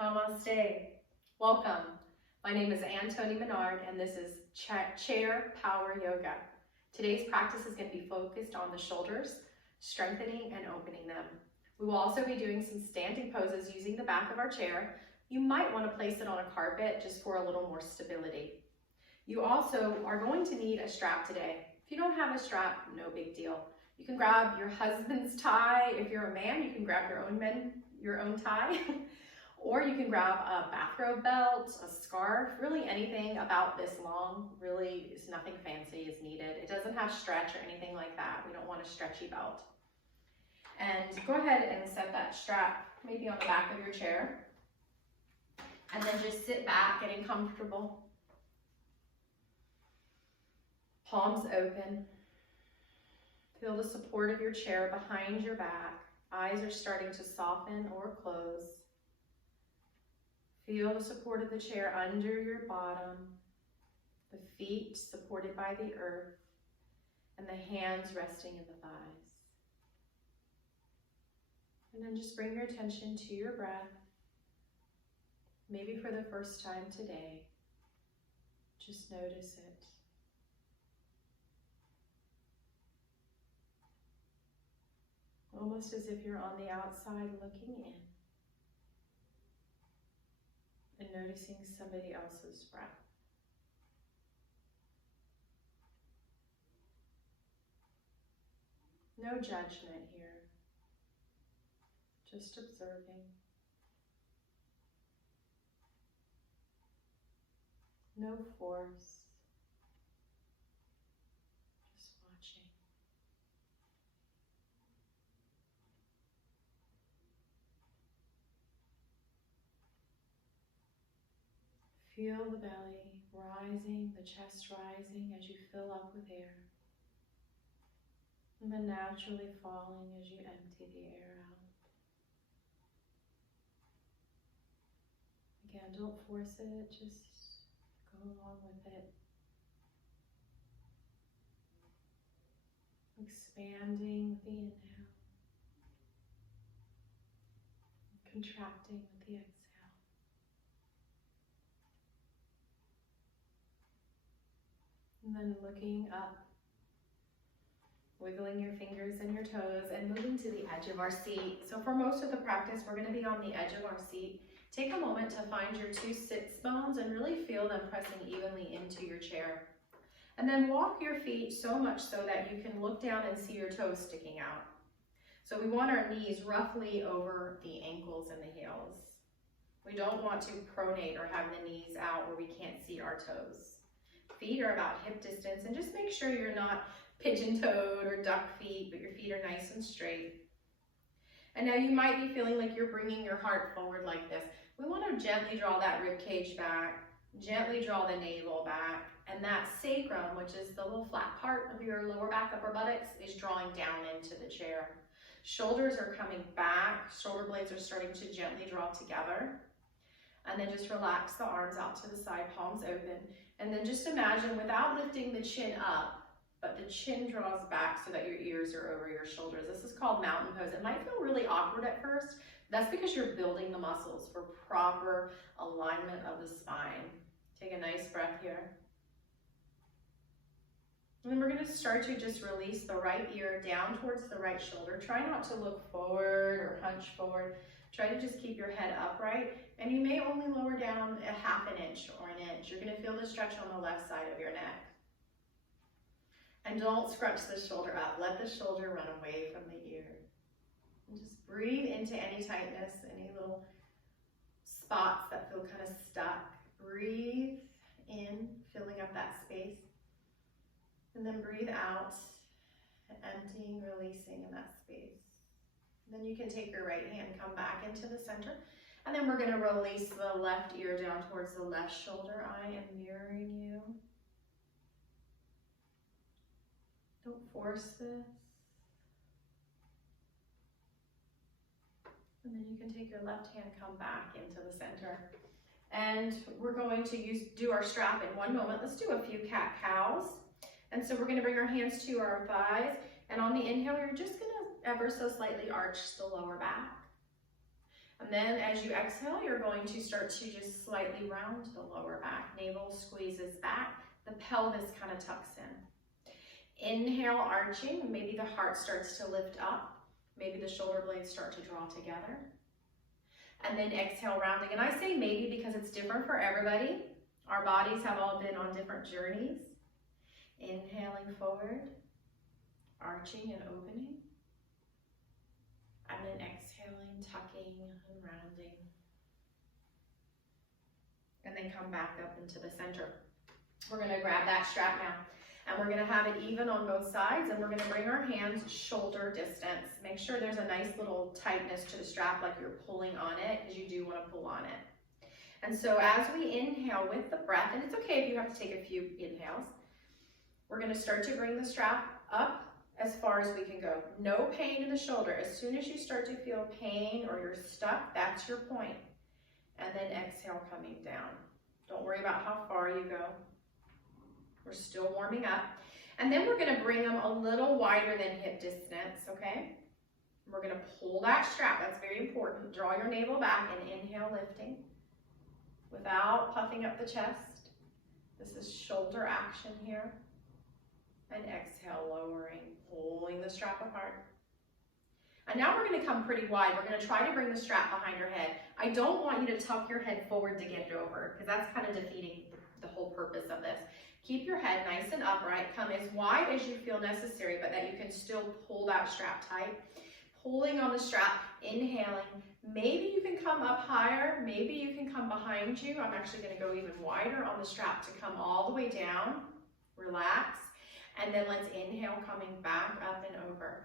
Namaste. Welcome. My name is Toni Minard and this is Chair Power Yoga. Today's practice is going to be focused on the shoulders, strengthening and opening them. We will also be doing some standing poses using the back of our chair. You might want to place it on a carpet just for a little more stability. You also are going to need a strap today. If you don't have a strap, no big deal. You can grab your husband's tie. If you're a man, you can grab your own tie. Or you can grab a bathrobe belt, a scarf, really anything about this long. Really, is nothing fancy is needed. It doesn't have stretch or anything like that. We don't want a stretchy belt. And go ahead and set that strap maybe on the back of your chair. And then just sit back, getting comfortable. Palms open. Feel the support of your chair behind your back. Eyes are starting to soften or close. Feel the support of the chair under your bottom, the feet supported by the earth, and the hands resting in the thighs. And then just bring your attention to your breath, maybe for the first time today. Just notice it. Almost as if you're on the outside looking in. And noticing somebody else's breath. No judgment here, just observing. No force, just watching. Feel the belly rising, the chest rising as you fill up with air. And then naturally falling as you empty the air out. Again, don't force it, just go along with it. Expanding with the inhale. Contracting with the exhale. And then looking up, wiggling your fingers and your toes and moving to the edge of our seat. So for most of the practice, we're going to be on the edge of our seat. Take a moment to find your two sits bones and really feel them pressing evenly into your chair. And then walk your feet so much so that you can look down and see your toes sticking out. So we want our knees roughly over the ankles and the heels. We don't want to pronate or have the knees out where we can't see our toes. Feet are about hip distance, and just make sure you're not pigeon-toed or duck feet, but your feet are nice and straight. And now you might be feeling like you're bringing your heart forward like this. We want to gently draw that rib cage back, gently draw the navel back, and that sacrum, which is the little flat part of your lower back, upper buttocks, is drawing down into the chair. Shoulders are coming back, shoulder blades are starting to gently draw together. And then just relax the arms out to the side, palms open. And then just imagine, without lifting the chin up, but the chin draws back so that your ears are over your shoulders. This is called mountain pose. It might feel really awkward at first. That's because you're building the muscles for proper alignment of the spine. Take a nice breath here. And then we're going to start to just release the right ear down towards the right shoulder. Try not to look forward or hunch forward. Try to just keep your head upright, and you may only lower down a half an inch or an inch. You're going to feel the stretch on the left side of your neck. And don't scrunch the shoulder up. Let the shoulder run away from the ear. And just breathe into any tightness, any little spots that feel kind of stuck. Breathe in, filling up that space. And then breathe out, emptying, releasing in that space. Then you can take your right hand, come back into the center, and then we're going to release the left ear down towards the left shoulder. I am mirroring you. Don't force this. And then you can take your left hand, come back into the center. And we're going to do our strap in one moment. Let's do a few cat-cows. And so we're going to bring our hands to our thighs, and on the inhale, you're just going to ever so slightly arch the lower back. And then as you exhale, you're going to start to just slightly round the lower back. Navel squeezes back, the pelvis kind of tucks in. Inhale, arching, maybe the heart starts to lift up. Maybe the shoulder blades start to draw together. And then exhale, rounding. And I say maybe because it's different for everybody. Our bodies have all been on different journeys. Inhaling forward, arching and opening. And then exhaling, tucking and rounding. And then come back up into the center. We're going to grab that strap now. And we're going to have it even on both sides. And we're going to bring our hands shoulder distance. Make sure there's a nice little tightness to the strap, like you're pulling on it, because you do want to pull on it. And so as we inhale with the breath, and it's okay if you have to take a few inhales, we're going to start to bring the strap up as far as we can go. No pain in the shoulder. As soon as you start to feel pain or you're stuck, that's your point. And then exhale, coming down. Don't worry about how far you go. We're still warming up. And then we're going to bring them a little wider than hip distance, okay? We're going to pull that strap. That's very important. Draw your navel back and inhale, lifting without puffing up the chest. This is shoulder action here. And exhale, lowering, pulling the strap apart. And now we're going to come pretty wide. We're going to try to bring the strap behind your head. I don't want you to tuck your head forward to get it over, because that's kind of defeating the whole purpose of this. Keep your head nice and upright. Come as wide as you feel necessary, but that you can still pull that strap tight. Pulling on the strap, inhaling. Maybe you can come up higher. Maybe you can come behind you. I'm actually going to go even wider on the strap to come all the way down. Relax. And then let's inhale, coming back up and over.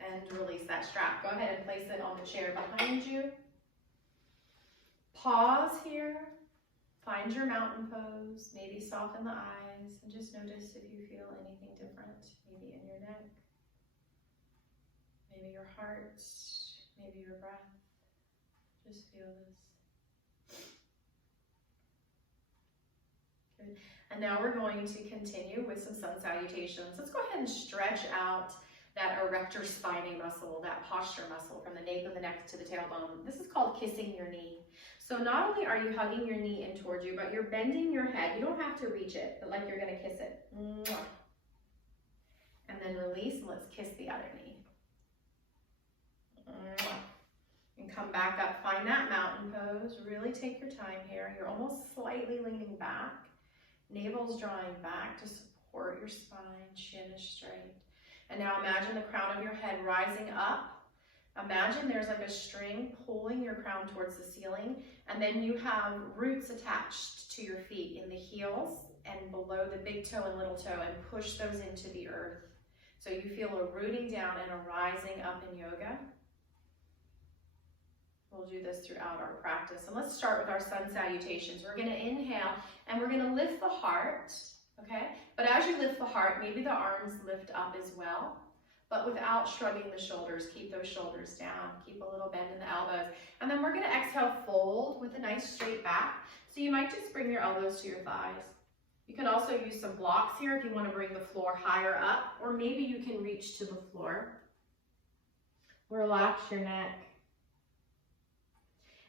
And release that strap. Go ahead and place it on the chair behind you. Pause here. Find your mountain pose. Maybe soften the eyes and just notice if you feel anything different. Maybe in your neck, maybe your heart, maybe your breath. Just feel this. Good. And now we're going to continue with some sun salutations. Let's go ahead and stretch out that erector spinae muscle, that posture muscle from the nape of the neck to the tailbone. This is called kissing your knee. So not only are you hugging your knee in towards you, but you're bending your head. You don't have to reach it, but like you're gonna kiss it. And then release, and let's kiss the other knee. And come back up, find that mountain pose. Really take your time here. You're almost slightly leaning back. Navel's drawing back to support your spine, chin is straight. And now imagine the crown of your head rising up. Imagine there's like a string pulling your crown towards the ceiling, and then you have roots attached to your feet in the heels and below the big toe and little toe, and push those into the earth. So you feel a rooting down and a rising up in yoga. We'll do this throughout our practice. And let's start with our sun salutations. We're gonna inhale and we're gonna lift the heart, okay? But as you lift the heart, maybe the arms lift up as well, but without shrugging the shoulders. Keep those shoulders down. Keep a little bend in the elbows. And then we're gonna exhale, fold with a nice straight back. So you might just bring your elbows to your thighs. You can also use some blocks here if you wanna bring the floor higher up, or maybe you can reach to the floor. Relax your neck.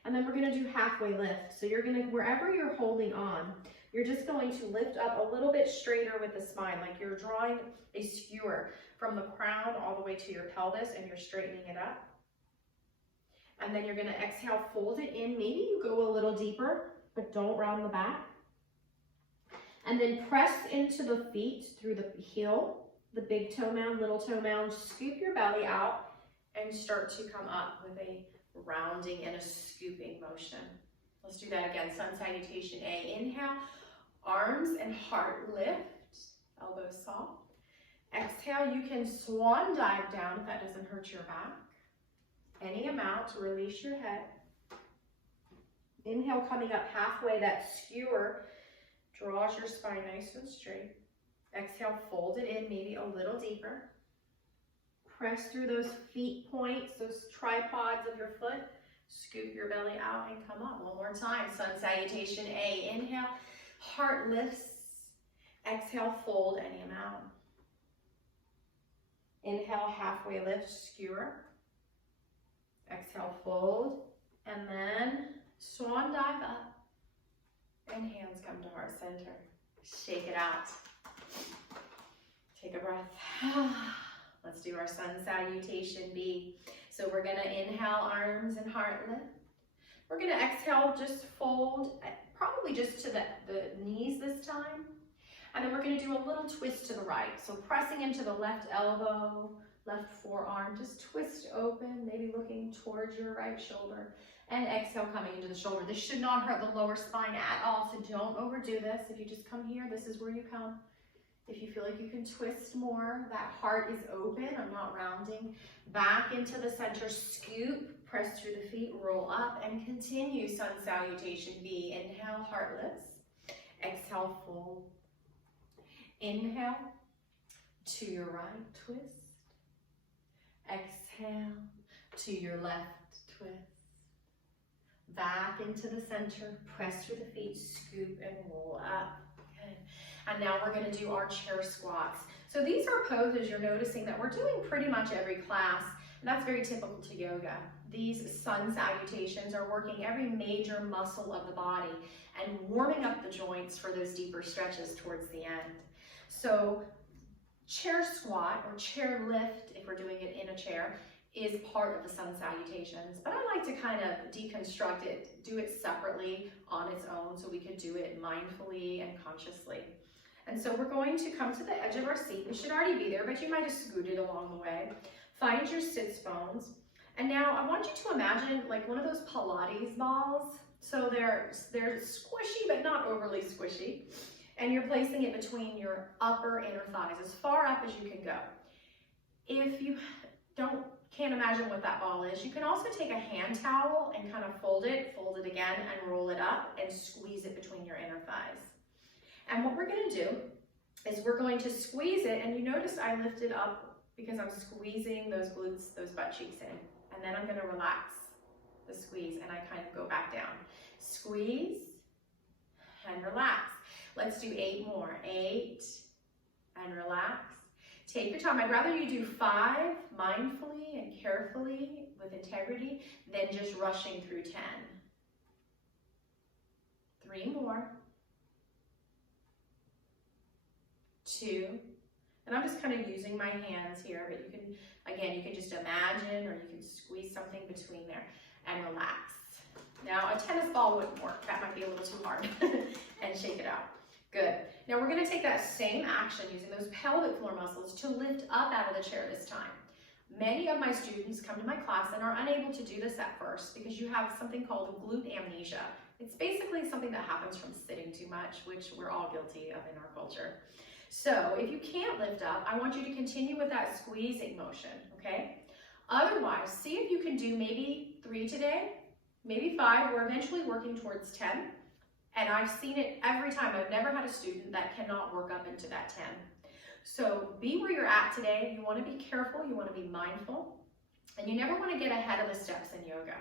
And then we're gonna do halfway lift. So you're gonna, wherever you're holding on, you're just going to lift up a little bit straighter with the spine, like you're drawing a skewer from the crown all the way to your pelvis, and you're straightening it up. And then you're gonna exhale, fold it in. Maybe you go a little deeper, but don't round the back. And then press into the feet through the heel, the big toe mound, little toe mound. Scoop your belly out and start to come up with a rounding and a scooping motion. Let's do that again. Sun salutation A. Inhale, arms and heart lift, elbows soft. Exhale, you can swan dive down if that doesn't hurt your back. Any amount to release your head. Inhale, coming up halfway, that skewer draws your spine nice and straight. Exhale, fold it in, maybe a little deeper. Press through those feet points, those tripods of your foot. Scoop your belly out and come up. One more time. Sun salutation A. Inhale, heart lifts. Exhale, fold any amount. Inhale, halfway lift, skewer. fold, and then swan dive up, and hands come to heart center. Shake it out. Take a breath. Let's do our sun salutation B. So we're gonna inhale, arms and heart lift. We're gonna exhale, just fold, probably just to the knees this time. And then we're gonna do a little twist to the right. So pressing into the left elbow, left forearm, just twist open, maybe looking towards your right shoulder. And exhale, coming into the shoulder. This should not hurt the lower spine at all, so don't overdo this. If you just come here, this is where you come. If you feel like you can twist more, that heart is open, I'm not rounding. Back into the center, scoop, press through the feet, roll up, and continue sun salutation B. Inhale, heart lifts. Exhale, fold. Inhale, to your right, twist. Exhale, to your left, twist. Back into the center, press through the feet, scoop and roll up. Good. And now we're gonna do our chair squats. So these are poses you're noticing that we're doing pretty much every class, and that's very typical to yoga. These sun salutations are working every major muscle of the body and warming up the joints for those deeper stretches towards the end. So chair squat or chair lift, if we're doing it in a chair, is part of the sun salutations, but I like to kind of deconstruct it, do it separately on its own so we could do it mindfully and consciously. And so we're going to come to the edge of our seat. We should already be there, but you might have scooted along the way. Find your sits bones. And now I want you to imagine like one of those Pilates balls. So they're squishy, but not overly squishy. And you're placing it between your upper inner thighs, as far up as you can go. If you can't imagine what that ball is, you can also take a hand towel and kind of fold it again and roll it up and squeeze it between your inner thighs. And what we're gonna do is we're going to squeeze it, and you notice I lifted up because I'm squeezing those glutes, those butt cheeks in. And then I'm gonna relax the squeeze and I kind of go back down. Squeeze and relax. Let's do 8 more. 8 and relax. Take your time. I'd rather you do 5 mindfully and carefully with integrity than just rushing through 10. 3 more. 2. And I'm just kind of using my hands here, but you can, again, you can just imagine or you can squeeze something between there and relax. Now a tennis ball wouldn't work. That might be a little too hard. And shake it out. Good. Now we're going to take that same action using those pelvic floor muscles to lift up out of the chair this time. Many of my students come to my class and are unable to do this at first because you have something called glute amnesia. It's basically something that happens from sitting too much, which we're all guilty of in our culture. So if you can't lift up, I want you to continue with that squeezing motion, okay? Otherwise, see if you can do maybe 3 today, maybe 5. We're eventually working towards 10. And I've seen it every time. I've never had a student that cannot work up into that 10. So be where you're at today. You want to be careful. You want to be mindful. And you never want to get ahead of the steps in yoga.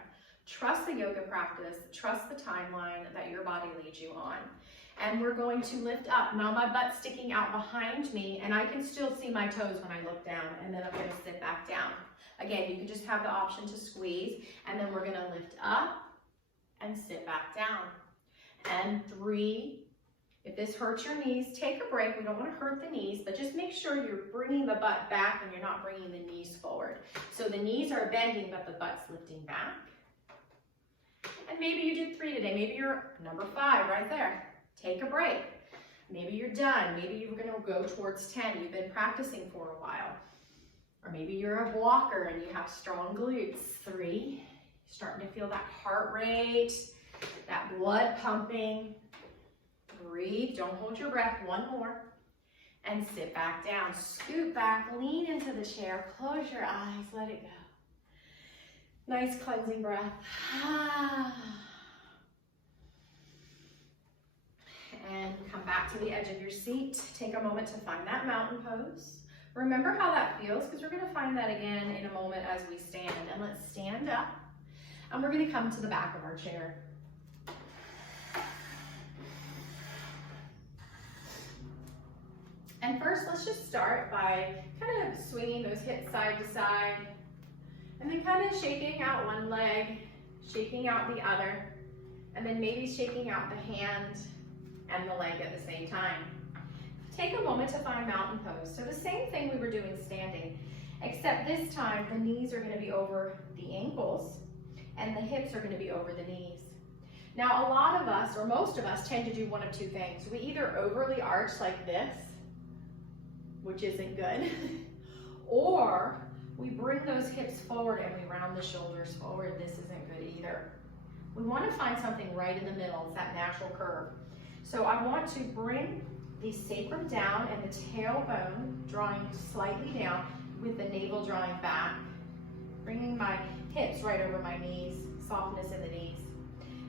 Trust the yoga practice. Trust the timeline that your body leads you on. And we're going to lift up. Now my butt's sticking out behind me, and I can still see my toes when I look down. And then I'm going to sit back down. Again, you can just have the option to squeeze. And then we're going to lift up and sit back down. And 3, if this hurts your knees, take a break. We don't want to hurt the knees, but just make sure you're bringing the butt back and you're not bringing the knees forward. So the knees are bending, but the butt's lifting back. And maybe you did 3 today. Maybe you're number 5 right there. Take a break. Maybe you're done. Maybe you're going to go towards 10. You've been practicing for a while. Or maybe you're a walker and you have strong glutes. 3, starting to feel that heart rate. That blood pumping. Breathe, don't hold your breath. 1 more. And sit back down. Scoot back, lean into the chair. Close your eyes, let it go. Nice cleansing breath. And come back to the edge of your seat. Take a moment to find that mountain pose. Remember how that feels, because we're going to find that again in a moment as we stand. And let's stand up. And we're going to come to the back of our chair. And first, let's just start by kind of swinging those hips side to side, and then kind of shaking out one leg, shaking out the other, and then maybe shaking out the hand and the leg at the same time. Take a moment to find mountain pose. So the same thing we were doing standing, except this time the knees are going to be over the ankles and the hips are going to be over the knees. Now a lot of us, or most of us, tend to do one of two things. We either overly arch like this, which isn't good, or we bring those hips forward and we round the shoulders forward. This isn't good either. We want to find something right in the middle. It's that natural curve. So I want to bring the sacrum down and the tailbone drawing slightly down with the navel drawing back, bringing my hips right over my knees, softness in the knees.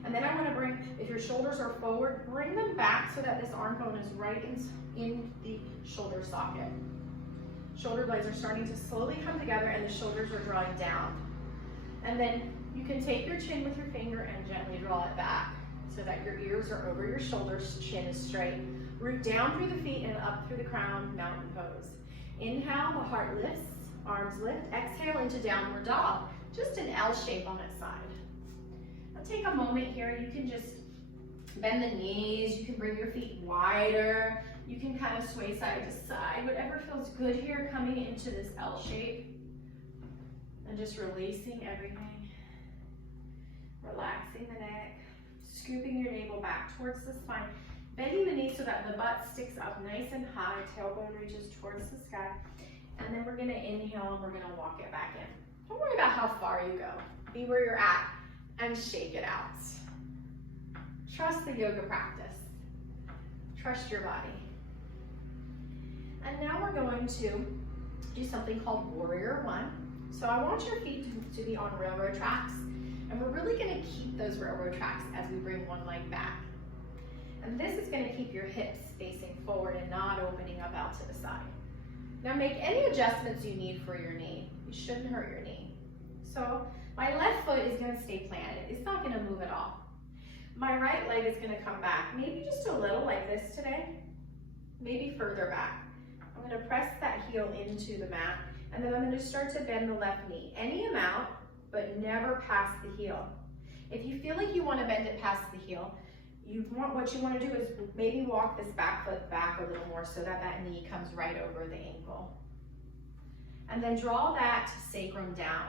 And then I want to bring, if your shoulders are forward, bring them back so that this arm bone is right in the shoulder socket. Shoulder blades are starting to slowly come together and the shoulders are drawing down. And then you can take your chin with your finger and gently draw it back so that your ears are over your shoulders, chin is straight. Root down through the feet and up through the crown, mountain pose. Inhale, the heart lifts, arms lift. Exhale into downward dog, just an L shape on its side. Now take a moment here, you can just bend the knees, you can bring your feet wider, you can kind of sway side to side, whatever feels good here, coming into this L shape. And just releasing everything. Relaxing the neck, scooping your navel back towards the spine, bending the knees so that the butt sticks up nice and high, tailbone reaches towards the sky. And then we're gonna inhale and we're gonna walk it back in. Don't worry about how far you go. Be where you're at and shake it out. Trust the yoga practice. Trust your body. And now we're going to do something called Warrior One. So I want your feet to be on railroad tracks, and we're really gonna keep those railroad tracks as we bring one leg back. And this is gonna keep your hips facing forward and not opening up out to the side. Now make any adjustments you need for your knee. It shouldn't hurt your knee. So my left foot is gonna stay planted. It's not gonna move at all. My right leg is gonna come back, maybe just a little like this today, maybe further back. I'm gonna press that heel into the mat, and then I'm gonna start to bend the left knee. Any amount, but never past the heel. If you feel like you wanna bend it past the heel, what you wanna do is maybe walk this back foot back a little more so that that knee comes right over the ankle. And then draw that sacrum down.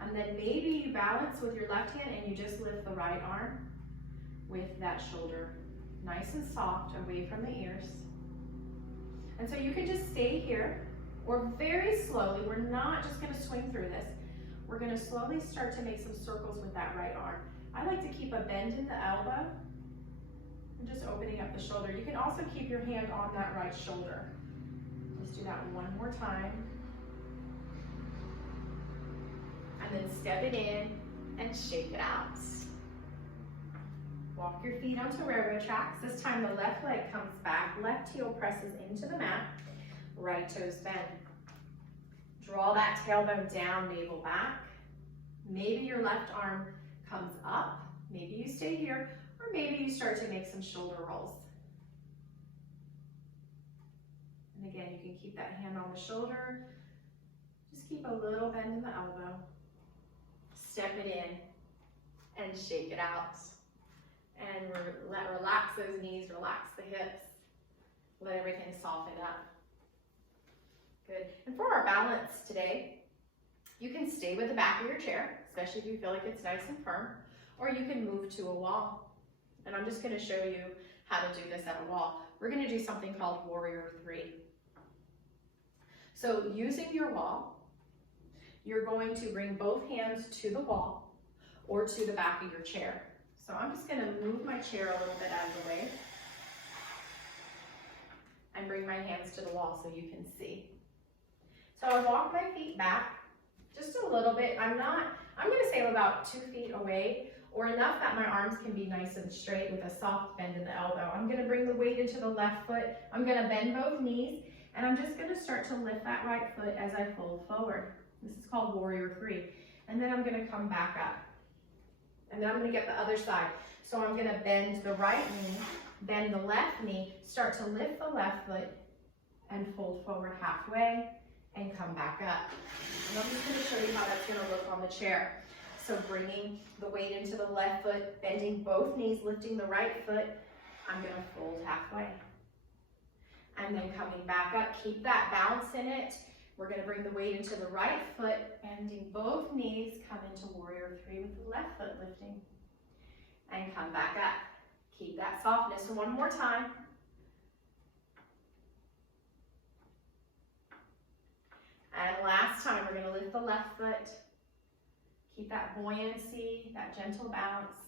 And then maybe you balance with your left hand and you just lift the right arm with that shoulder nice and soft away from the ears. And so you can just stay here, or very slowly, we're not just gonna swing through this. We're gonna slowly start to make some circles with that right arm. I like to keep a bend in the elbow and just opening up the shoulder. You can also keep your hand on that right shoulder. Let's do that one more time. And then step it in and shake it out. Walk your feet onto railroad tracks. This time the left leg comes back, left heel presses into the mat, right toes bend. Draw that tailbone down, navel back. Maybe your left arm comes up, maybe you stay here, or maybe you start to make some shoulder rolls. And again, you can keep that hand on the shoulder. Just keep a little bend in the elbow. Step it in and shake it out. And relax those knees, relax the hips. Let everything soften up. Good. And for our balance today, you can stay with the back of your chair, especially if you feel like it's nice and firm, or you can move to a wall. And I'm just gonna show you how to do this at a wall. We're gonna do something called Warrior Three. So using your wall, you're going to bring both hands to the wall or to the back of your chair. So I'm just gonna move my chair a little bit out of the way and bring my hands to the wall so you can see. So I walk my feet back just a little bit. I'm gonna say about 2 feet away, or enough that my arms can be nice and straight with a soft bend in the elbow. I'm gonna bring the weight into the left foot. I'm gonna bend both knees, and I'm just gonna start to lift that right foot as I fold forward. This is called Warrior Three. And then I'm gonna come back up. And then I'm gonna get the other side. So I'm gonna bend the right knee, bend the left knee, start to lift the left foot, and fold forward halfway, and come back up. And I'm just going to show you how that's going to look on the chair. So bringing the weight into the left foot, bending both knees, lifting the right foot. I'm going to fold halfway. And then coming back up, keep that bounce in it. We're going to bring the weight into the right foot, bending both knees, come into warrior three with the left foot lifting. And come back up. Keep that softness one more time. And last time, we're going to lift the left foot. Keep that buoyancy, that gentle bounce.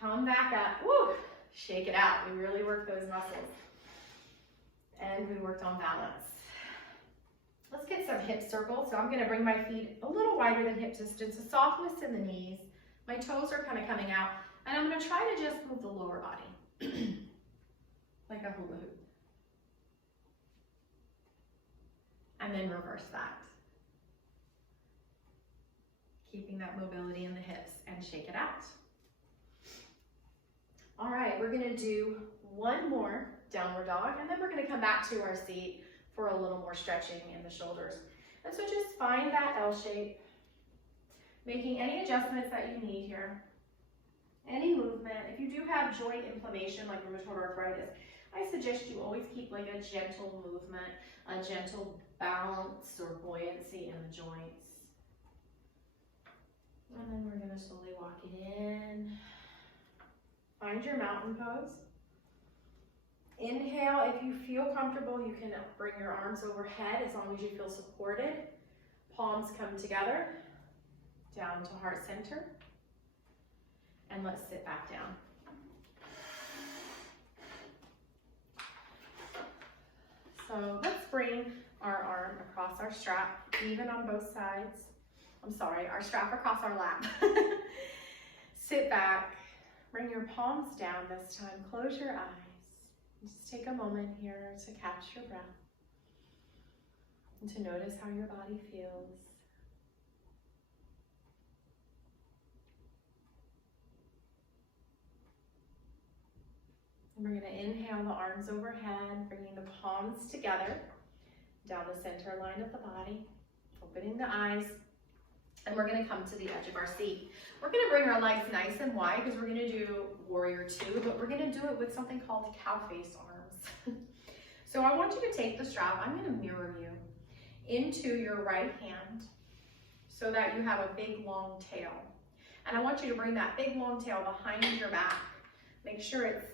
Come back up. Woo! Shake it out. We really worked those muscles. And we worked on balance. Let's get some hip circles. So I'm going to bring my feet a little wider than hip distance, a softness in the knees. My toes are kind of coming out. And I'm going to try to just move the lower body. Like a hula hoop. And then reverse that. Keeping that mobility in the hips and shake it out. All right, we're going to do one more downward dog, and then we're going to come back to our seat for a little more stretching in the shoulders. And so just find that L shape, making any adjustments that you need here, any movement. If you do have joint inflammation like rheumatoid arthritis, I suggest you always keep like a gentle movement, a gentle bounce or buoyancy in the joints. And then we're going to slowly walk it in. Find your mountain pose. Inhale, if you feel comfortable, you can bring your arms overhead as long as you feel supported. Palms come together, down to heart center. And let's sit back down. So let's bring our arm across our strap, even on both sides. I'm sorry, our strap across our lap. Sit back, bring your palms down this time, close your eyes. Just take a moment here to catch your breath and to notice how your body feels. And we're going to inhale the arms overhead, bringing the palms together down the center line of the body, opening the eyes. And we're going to come to the edge of our seat. We're going to bring our legs nice and wide because we're going to do warrior two, but we're going to do it with something called cow face arms. So I want you to take the strap. I'm going to mirror you into your right hand so that you have a big long tail. And I want you to bring that big long tail behind your back. Make sure it's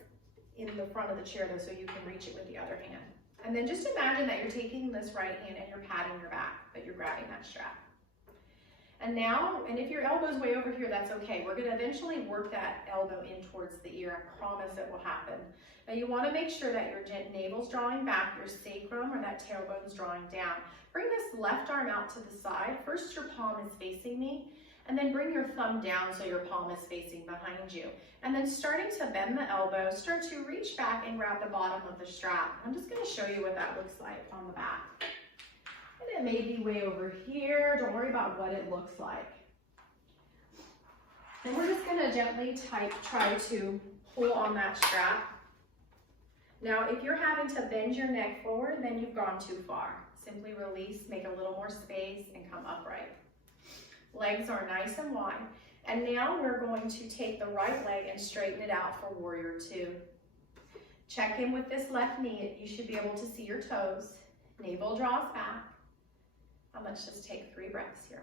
in the front of the chair though so you can reach it with the other hand. And then just imagine that you're taking this right hand and you're patting your back, but you're grabbing that strap. And now, and if your elbow's way over here, that's okay. We're going to eventually work that elbow in towards the ear. I promise it will happen. Now you want to make sure that your navel's drawing back, your sacrum or that tailbone's drawing down. Bring this left arm out to the side. First, your palm is facing me, and then bring your thumb down so your palm is facing behind you. And then starting to bend the elbow, start to reach back and grab the bottom of the strap. I'm just going to show you what that looks like on the back. And it may be way over here. Don't worry about what it looks like. And we're just going to gently try to pull on that strap. Now, if you're having to bend your neck forward, then you've gone too far. Simply release, make a little more space, and come upright. Legs are nice and wide. And now we're going to take the right leg and straighten it out for warrior two. Check in with this left knee. You should be able to see your toes. Navel draws back. And let's just take 3 breaths here.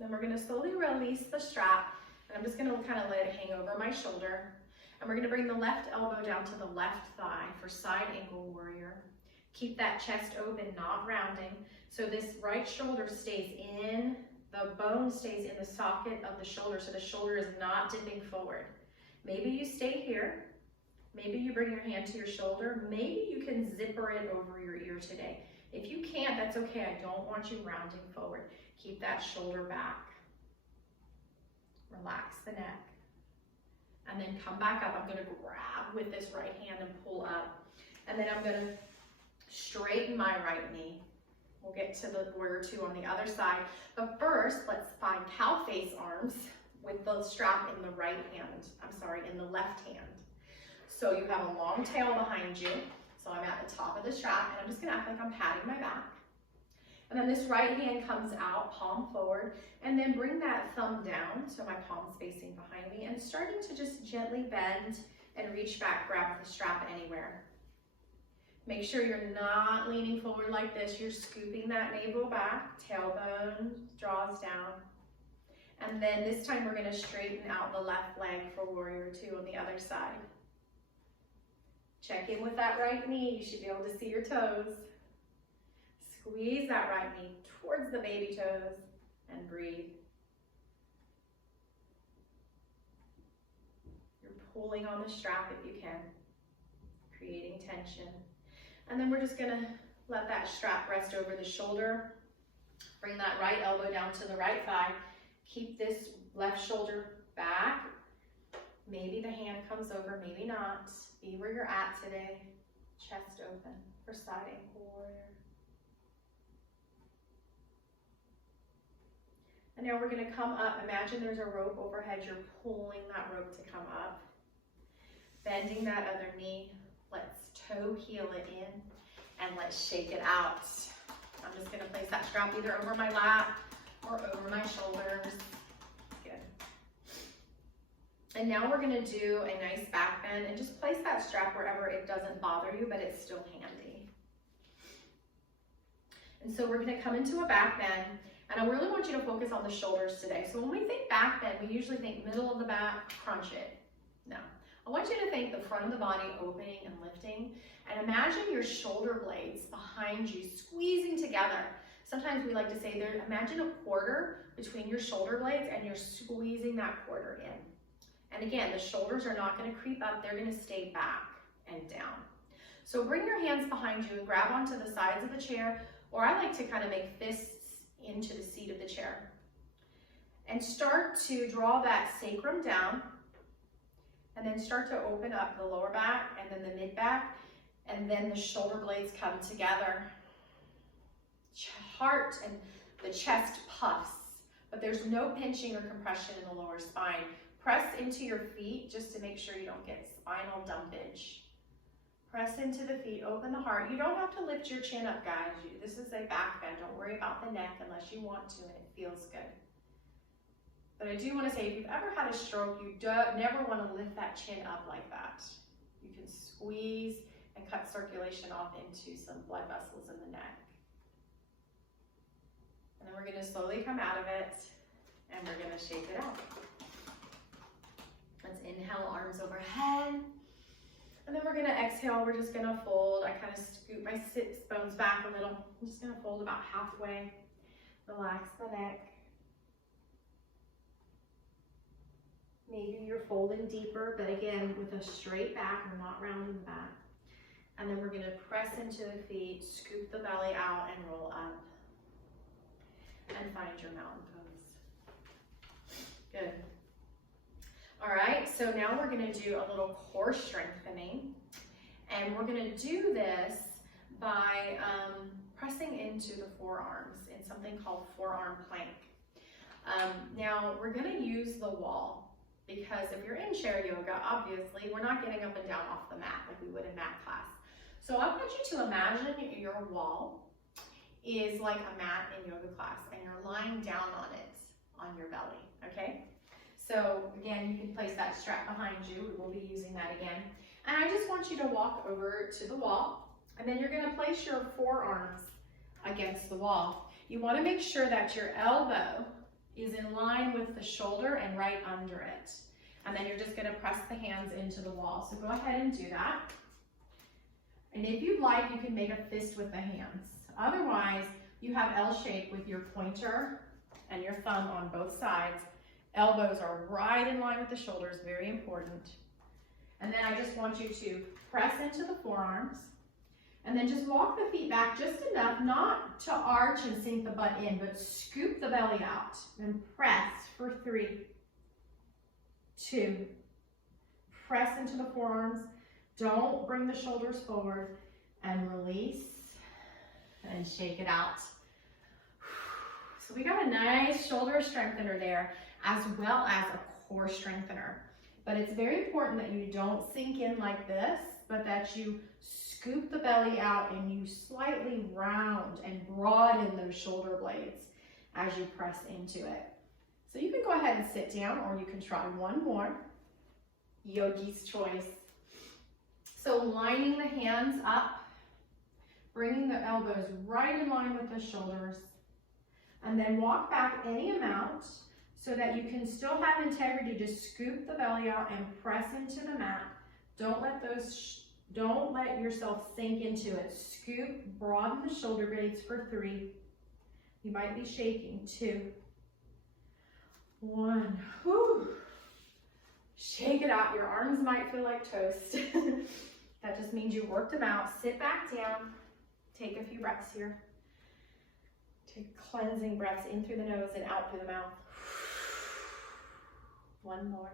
Then we're going to slowly release the strap. And I'm just going to kind of let it hang over my shoulder. And we're going to bring the left elbow down to the left thigh for side angle warrior. Keep that chest open, not rounding. So this right shoulder stays in, the bone stays in the socket of the shoulder, so the shoulder is not dipping forward. Maybe you stay here. Maybe you bring your hand to your shoulder. Maybe you can zipper it over your ear today. If you can't, that's okay. I don't want you rounding forward. Keep that shoulder back. Relax the neck. And then come back up. I'm going to grab with this right hand and pull up. And then I'm going to straighten my right knee. We'll get to the warrior two on the other side. But first, let's find cow face arms with the strap in the right hand. In the left hand. So you have a long tail behind you. So I'm at the top of the strap, and I'm just gonna act like I'm patting my back. And then this right hand comes out, palm forward, and then bring that thumb down so my palm's facing behind me, and starting to just gently bend and reach back, grab the strap anywhere. Make sure you're not leaning forward like this. You're scooping that navel back, tailbone draws down. And then this time we're gonna straighten out the left leg for warrior two on the other side. Check in with that right knee. You should be able to see your toes. Squeeze that right knee towards the baby toes and breathe. You're pulling on the strap if you can, creating tension. And then we're just gonna let that strap rest over the shoulder. Bring that right elbow down to the right thigh. Keep this left shoulder back. Maybe the hand comes over, maybe not. Be where you're at today. Chest open for side ankle warrior. And now we're gonna come up. Imagine there's a rope overhead. You're pulling that rope to come up. Bending that other knee. Let's toe heel it in and let's shake it out. I'm just gonna place that strap either over my lap or over my shoulders. Good. And now we're gonna do a nice back bend and just place that strap wherever it doesn't bother you, but it's still handy. And so we're gonna come into a back bend, and I really want you to focus on the shoulders today. So when we think back bend, we usually think middle of the back, crunch it. No. I want you to think the front of the body opening and lifting, and imagine your shoulder blades behind you squeezing together. Sometimes we like to say there, imagine a quarter between your shoulder blades and you're squeezing that quarter in. And again, the shoulders are not going to creep up, they're going to stay back and down. So bring your hands behind you and grab onto the sides of the chair, or I like to kind of make fists into the seat of the chair. And start to draw that sacrum down, and then start to open up the lower back and then the mid back, and then the shoulder blades come together. Heart and the chest puffs, but there's no pinching or compression in the lower spine. Press into your feet just to make sure you don't get spinal dumpage. Press into the feet, open the heart. You don't have to lift your chin up, guys. This is a back bend. Don't worry about the neck unless you want to and it feels good. But I do want to say, if you've ever had a stroke, you never want to lift that chin up like that. You can squeeze and cut circulation off into some blood vessels in the neck. And then we're going to slowly come out of it, and we're going to shake it out. Let's inhale, arms overhead. And then we're going to exhale. We're just going to fold. I kind of scoot my sits bones back a little. I'm just going to fold about halfway. Relax the neck. Maybe you're folding deeper, but again, with a straight back, we're not rounding the back. And then we're going to press into the feet, scoop the belly out, and roll up. And find your mountain pose. Good. All right, so now we're going to do a little core strengthening. And we're going to do this by pressing into the forearms in something called forearm plank. Now, we're going to use the wall. Because if you're in chair yoga, obviously, we're not getting up and down off the mat like we would in mat class. So I want you to imagine your wall is like a mat in yoga class, and you're lying down on it, on your belly, okay? So again, you can place that strap behind you. We will be using that again. And I just want you to walk over to the wall, and then you're gonna place your forearms against the wall. You wanna make sure that your elbow is in line with the shoulder and right under it. And then you're just gonna press the hands into the wall. So go ahead and do that. And if you'd like, you can make a fist with the hands. Otherwise, you have L shape with your pointer and your thumb on both sides. Elbows are right in line with the shoulders, very important. And then I just want you to press into the forearms, and then just walk the feet back just enough, not to arch and sink the butt in, but scoop the belly out and press for 3, 2. Press into the forearms. Don't bring the shoulders forward, and release and shake it out. So we got a nice shoulder strengthener there, as well as a core strengthener. But it's very important that you don't sink in like this, but that you scoop the belly out and you slightly round and broaden those shoulder blades as you press into it. So you can go ahead and sit down, or you can try one more. Yogi's choice. So lining the hands up, bringing the elbows right in line with the shoulders, and then walk back any amount so that you can still have integrity to scoop the belly out and press into the mat. Don't let yourself sink into it. Scoop, broaden the shoulder blades for 3. You might be shaking. 2, 1. Whew. Shake it out. Your arms might feel like toast. That just means you worked them out. Sit back down. Take a few breaths here. Take cleansing breaths in through the nose and out through the mouth. 1 more.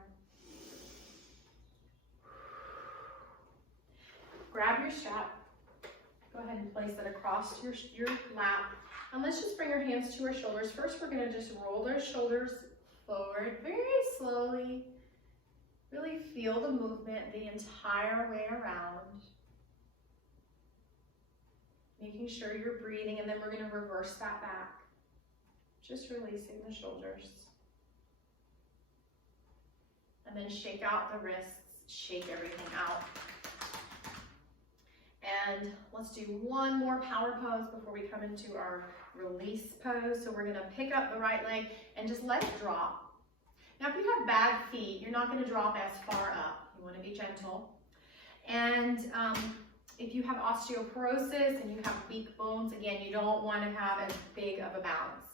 Grab your strap. Go ahead and place it across your lap. And let's just bring our hands to our shoulders. First, we're going to just roll those shoulders forward very slowly. Really feel the movement the entire way around. Making sure you're breathing, and then we're going to reverse that back. Just releasing the shoulders. And then shake out the wrists, shake everything out. And let's do one more power pose before we come into our release pose. So we're going to pick up the right leg and just let it drop. Now, if you have bad feet, you're not going to drop as far up. You want to be gentle. And if you have osteoporosis and you have weak bones, again, you don't want to have as big of a bounce.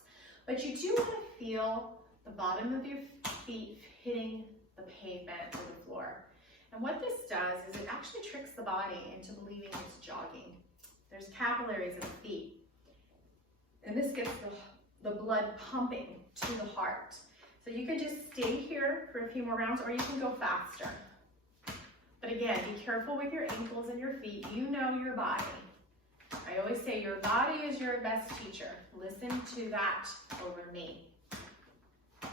But you do want to feel the bottom of your feet hitting the pavement or the floor. And what this does is it actually tricks the body into believing it's jogging. There's capillaries in the feet. And this gets the blood pumping to the heart. So you could just stay here for a few more rounds, or you can go faster. But again, be careful with your ankles and your feet. You know your body. I always say your body is your best teacher. Listen to that over me. Get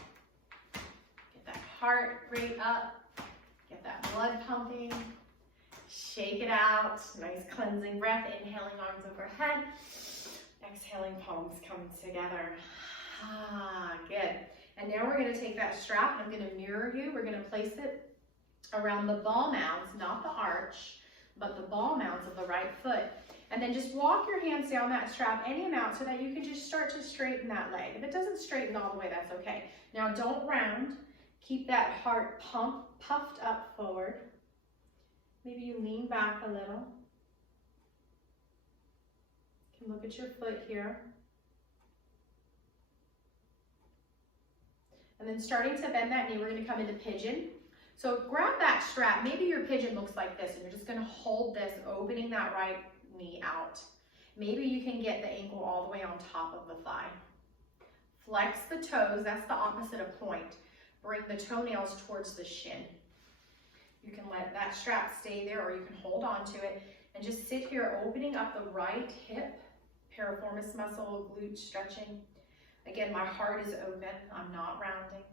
that heart rate up. Get that blood pumping. Shake it out. Nice cleansing breath. Inhaling, arms overhead. Exhaling, palms coming together. Good. And now we're going to take that strap. I'm going to mirror you. We're going to place it around the ball mounds, not the arch, but the ball mounds of the right foot. And then just walk your hands down that strap any amount so that you can just start to straighten that leg. If it doesn't straighten all the way, that's okay. Now don't round. Keep that heart puffed up forward. Maybe you lean back a little. You can look at your foot here. And then starting to bend that knee, we're going to come into pigeon. So grab that strap. Maybe your pigeon looks like this, and you're just going to hold this, opening that right knee out. Maybe you can get the ankle all the way on top of the thigh. Flex the toes. That's the opposite of point. Bring the toenails towards the shin. You can let that strap stay there, or you can hold on to it and just sit here, opening up the right hip, piriformis muscle, glute stretching. Again, my heart is open. I'm not rounding.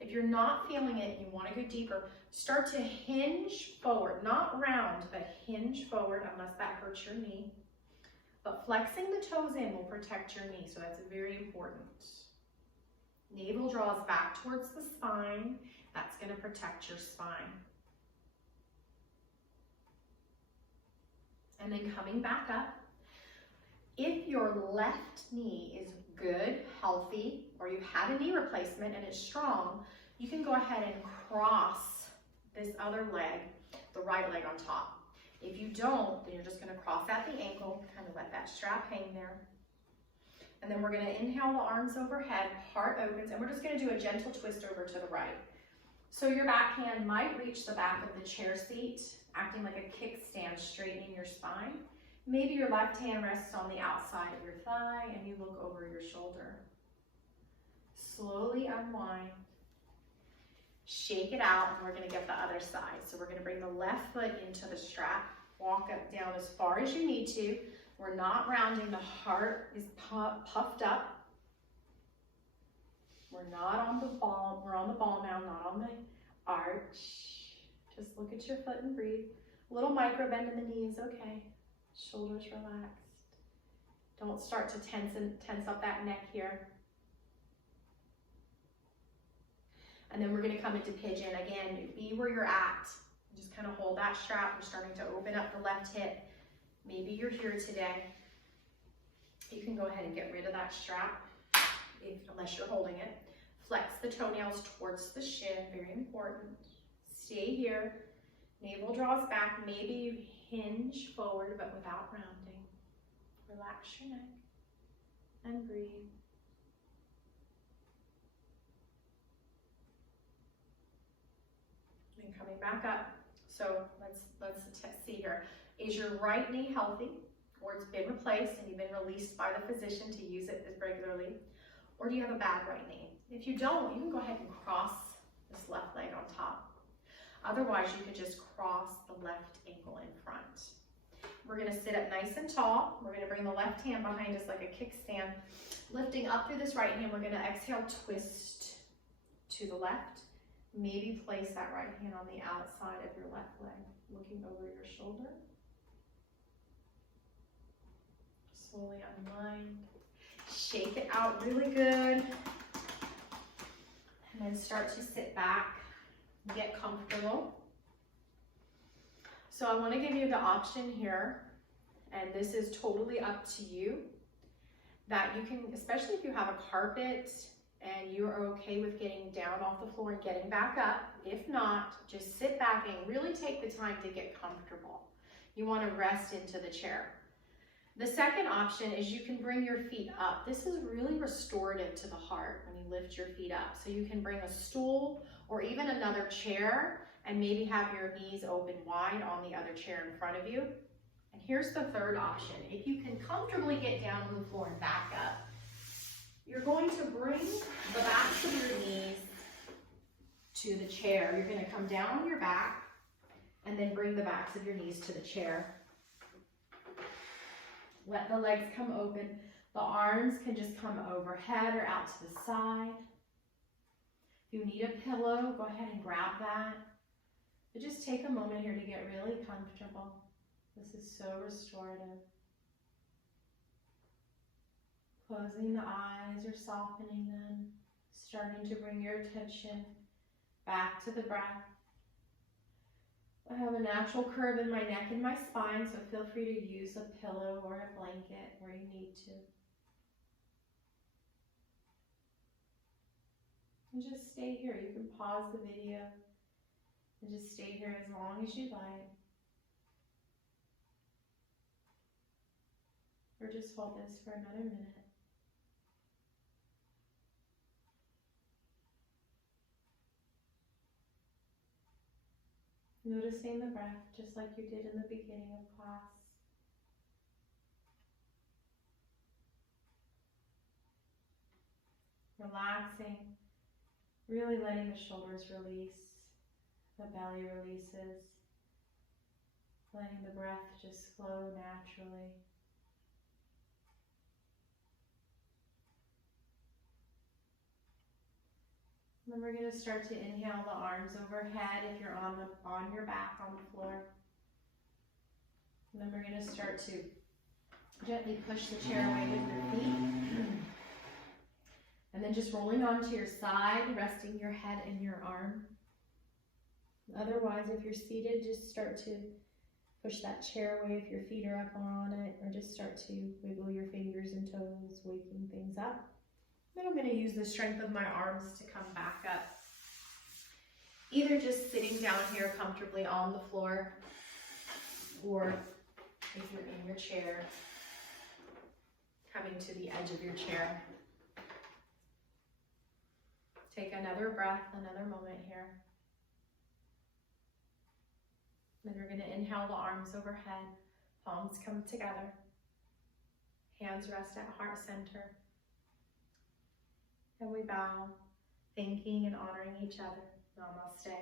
If you're not feeling it and you want to go deeper, start to hinge forward, not round, but hinge forward unless that hurts your knee. But flexing the toes in will protect your knee, so that's very important. Navel draws back towards the spine. That's going to protect your spine. And then coming back up. If your left knee is good, healthy, or you've had a knee replacement and it's strong, you can go ahead and cross this other leg, the right leg on top. If you don't, then you're just going to cross at the ankle, kind of let that strap hang there. And then we're going to inhale the arms overhead, heart opens, and we're just going to do a gentle twist over to the right. So your back hand might reach the back of the chair seat, acting like a kickstand, straightening your spine. Maybe your left hand rests on the outside of your thigh and you look over your shoulder. Slowly unwind. Shake it out, and we're going to get the other side. So we're going to bring the left foot into the strap. Walk up down as far as you need to. We're not rounding. The heart is puffed up. We're not on the ball. We're on the ball now, not on the arch. Just look at your foot and breathe. A little micro bend in the knees, okay. Shoulders relaxed. Don't start to tense up that neck here. And then we're gonna come into pigeon. Again, be where you're at. Just kind of hold that strap. You're starting to open up the left hip. Maybe you're here today. You can go ahead and get rid of that strap unless you're holding it. Flex the toenails towards the shin, very important. Stay here. Navel draws back. Maybe you hinge forward, but without rounding. Relax your neck and breathe. And coming back up. So let's see here. Is your right knee healthy, or it's been replaced and you've been released by the physician to use it as regularly? Or do you have a bad right knee? If you don't, you can go ahead and cross this left leg on top. Otherwise, you could just cross the left ankle in front. We're gonna sit up nice and tall. We're gonna bring the left hand behind us like a kickstand. Lifting up through this right hand, we're gonna exhale, twist to the left. Maybe place that right hand on the outside of your left leg, looking over your shoulder. Slowly unwind. Shake it out really good. And then start to sit back, get comfortable. So I want to give you the option here, and this is totally up to you, that you can, especially if you have a carpet and you are okay with getting down off the floor and getting back up. If not, just sit back and really take the time to get comfortable. You want to rest into the chair. The second option is you can bring your feet up. This is really restorative to the heart when you lift your feet up. So you can bring a stool or even another chair and maybe have your knees open wide on the other chair in front of you. And here's the third option. If you can comfortably get down on the floor and back up, you're going to bring the backs of your knees to the chair. You're going to come down on your back and then bring the backs of your knees to the chair. Let the legs come open. The arms can just come overhead or out to the side. If you need a pillow, go ahead and grab that. But just take a moment here to get really comfortable. This is so restorative. Closing the eyes or softening them. Starting to bring your attention back to the breath. I have a natural curve in my neck and my spine, so feel free to use a pillow or a blanket where you need to. And just stay here. You can pause the video and just stay here as long as you like. Or just hold this for another minute. Noticing the breath just like you did in the beginning of class. Relaxing, really letting the shoulders release, the belly releases, letting the breath just flow naturally. Then we're going to start to inhale the arms overhead if you're on your back on the floor. And then we're going to start to gently push the chair away with your feet. And then just rolling onto your side, resting your head and your arm. Otherwise, if you're seated, just start to push that chair away if your feet are up on it, or just start to wiggle your fingers and toes, waking things up. Then I'm going to use the strength of my arms to come back up. Either just sitting down here comfortably on the floor, or if you're in your chair, coming to the edge of your chair. Take another breath, another moment here. Then we're going to inhale the arms overhead, palms come together, hands rest at heart center. And we bow, thanking and honoring each other. Namaste.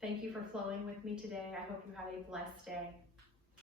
Thank you for flowing with me today. I hope you have a blessed day.